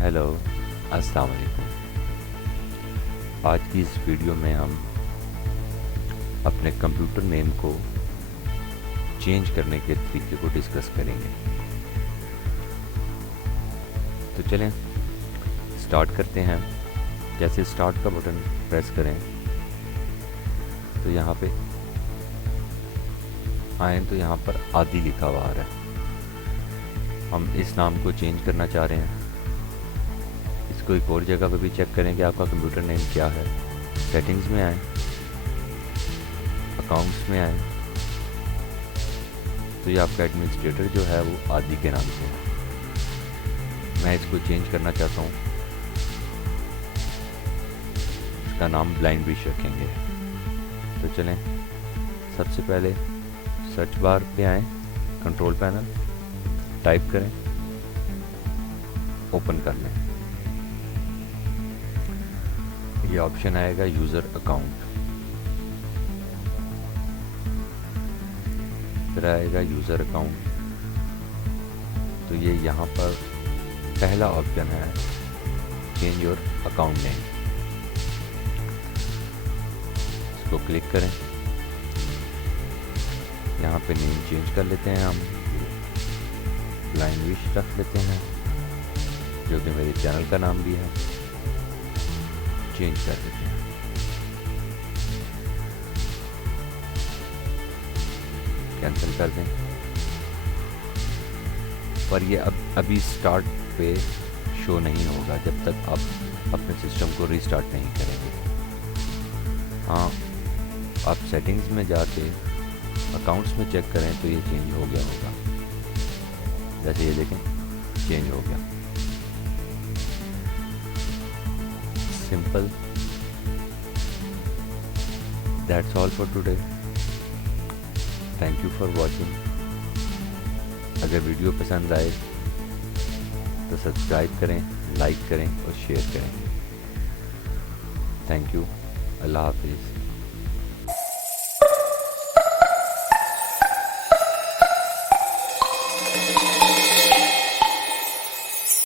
Hello, अस्सलाम वालेकुम। आज की इस वीडियो में हम अपने कंप्यूटर नेम को चेंज करने के तरीके को डिस्कस करेंगे। तो चलें स्टार्ट करते हैं। जैसे स्टार्ट का बटन प्रेस करें तो यहाँ पे आएँ तो यहाँ पर आदि लिखा हुआ आ रहा है। हम इस नाम को चेंज करना चाह रहे हैं। इसको एक और जगह पे भी चेक करें कि आपका कंप्यूटर नेम क्या है। सेटिंग्स में आए, अकाउंट्स में आए तो ये आपका एडमिनिस्ट्रेटर जो है वो आदि के नाम से है। मैं इसको चेंज करना चाहता हूँ। इसका नाम ब्लाइंड विश रखेंगे। तो चलें सबसे पहले सर्च बार पे आएँ, कंट्रोल पैनल टाइप करें, ओपन कर लें। ये ऑप्शन आएगा यूज़र अकाउंट, फिर आएगा यूज़र अकाउंट। तो ये यहाँ पर पहला ऑप्शन है चेंज योर अकाउंट नेम। इसको क्लिक करें। यहाँ पे नेम चेंज कर लेते हैं। हम ब्लाइंड विश रख लेते हैं जो कि मेरे चैनल का नाम भी है। चेंज कर देते हैं। कैंसिल कर दें। पर ये अभी स्टार्ट पे शो नहीं होगा जब तक आप अपने सिस्टम को रीस्टार्ट नहीं करेंगे। हाँ, आप सेटिंग्स में जाके अकाउंट्स में चेक करें तो ये चेंज हो गया होगा। जैसे ये देखें चेंज हो गया। Simple. That's all for today. Thank you for watching. अगर वीडियो पसंद आए तो सब्सक्राइब करें, लाइक करें और शेयर करें। Thank you. अल्लाह हाफिज़।